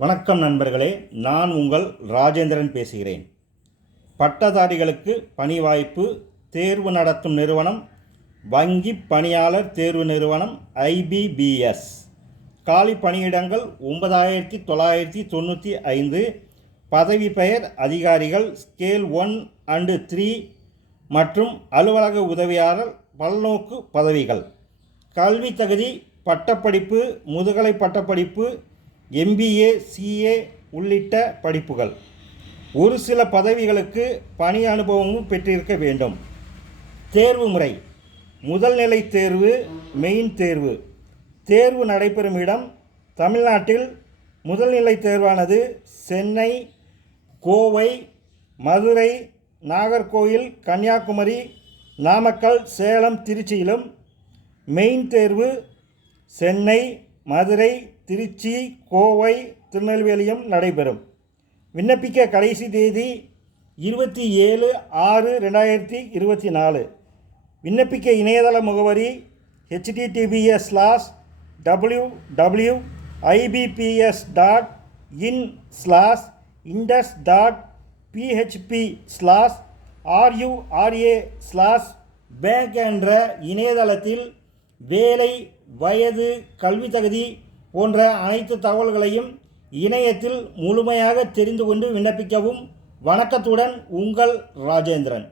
வணக்கம் நண்பர்களே, நான் உங்கள் ராஜேந்திரன் பேசுகிறேன். பட்டதாரிகளுக்கு பணி வாய்ப்பு தேர்வு நடத்தும் நிறுவனம் வங்கி பணியாளர் தேர்வு நிறுவனம் IBBS. காலி பணியிடங்கள் 9995. பதவி பெயர் அதிகாரிகள் ஸ்கேல் 1 and 3 மற்றும் அலுவலக உதவியாளர் பல்நோக்கு பதவிகள். கல்வி தகுதி பட்டப்படிப்பு, முதுகலை பட்டப்படிப்பு, MBA, CA உள்ளிட்ட படிப்புகள். ஒரு சில பதவிகளுக்கு பணி அனுபவமும் பெற்றிருக்க வேண்டும். தேர்வு முறை: முதல் நிலை தேர்வு, மெயின் தேர்வு. தேர்வு நடைபெறும் இடம்: தமிழ்நாட்டில் முதல் நிலை தேர்வானது சென்னை, கோவை, மதுரை, நாகர்கோயில், கன்னியாகுமரி, நாமக்கல், சேலம், திருச்சியிலும், மெயின் தேர்வு சென்னை, மதுரை, திருச்சி, கோவை, திருநெல்வேலியும் நடைபெறும். விண்ணப்பிக்க கடைசி தேதி 27/6/2024. விண்ணப்பிக்க இணையதள முகவரி https://www.ibps.in/rura/bank என்ற இணையதளத்தில் வேலை, வயது, கல்வி தகுதி போன்ற அனைத்து தகவல்களையும் இணையத்தில் முழுமையாக தெரிந்து கொண்டு விண்ணப்பிக்கவும். வணக்கத்துடன் உங்கள் ராஜேந்திரன்.